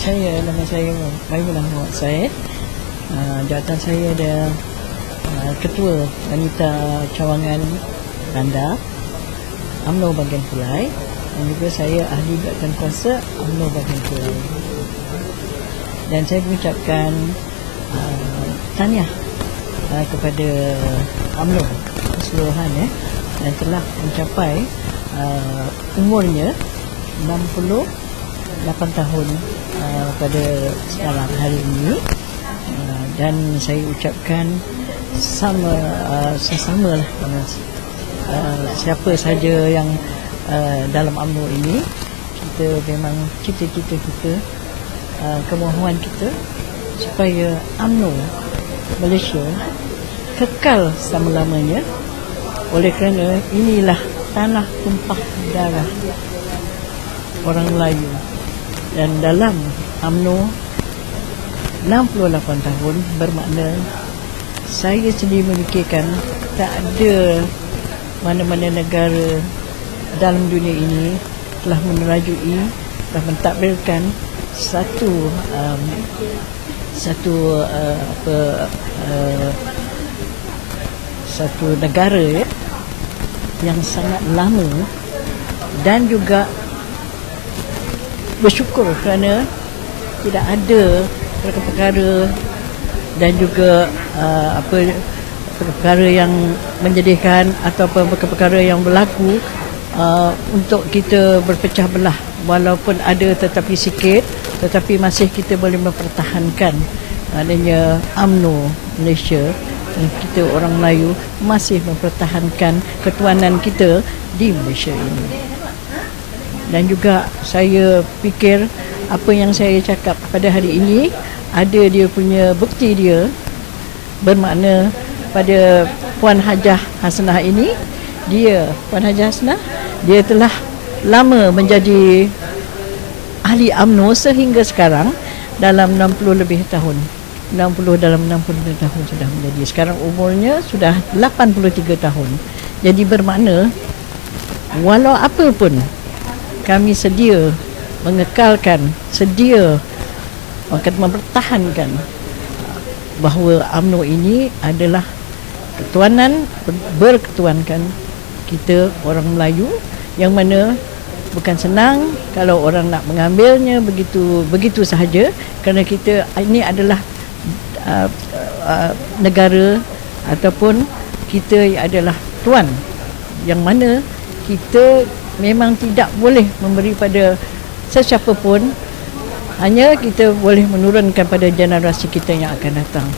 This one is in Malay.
Nama saya Maimunah Muhammad Said. Jawatan saya ada Ketua Wanita Cawangan Randa UMNO Bahagian Kulai, dan juga saya ahli jawatan kuasa UMNO Bahagian Kulai. Dan saya mengucapkan tahniah kepada UMNO keseluruhan yang telah mencapai umurnya 68 tahun pada sekarang hari ini. Dan saya ucapkan sesamalah dengan siapa saja yang dalam UMNO ini. Kita memang cita-cita kita, kemohonan kita supaya UMNO Malaysia kekal selama-lamanya, oleh kerana inilah tanah tumpah darah orang Melayu. Dan dalam UMNO 68 tahun bermakna saya sendiri memikirkan tak ada mana-mana negara dalam dunia ini telah menerajui, telah mentadbirkan satu negara yang sangat lama, dan juga bersyukur kerana tidak ada perkara dan juga perkara yang menyedihkan ataupun perkara yang berlaku untuk kita berpecah belah. Walaupun ada tetapi sikit, tetapi masih kita boleh mempertahankan adanya UMNO Malaysia. Kita orang Melayu masih mempertahankan ketuanan kita di Malaysia ini. Dan juga saya fikir apa yang saya cakap pada hari ini ada dia punya bukti dia, bermakna pada Puan Hajah Hasnah ini, Puan Hajah Hasnah, dia telah lama menjadi ahli UMNO sehingga sekarang dalam 60 lebih tahun. 60 dalam 60 tahun sudah menjadi. Sekarang umurnya sudah 83 tahun. Jadi bermakna walau apa pun kami sedia mengekalkan, sedia mempertahankan bahawa UMNO ini adalah ketuanan, berketuankan kita orang Melayu, yang mana bukan senang kalau orang nak mengambilnya begitu sahaja, kerana kita ini adalah negara ataupun kita adalah tuan, yang mana kita memang tidak boleh memberi pada sesiapa pun, hanya kita boleh menurunkan pada generasi kita yang akan datang.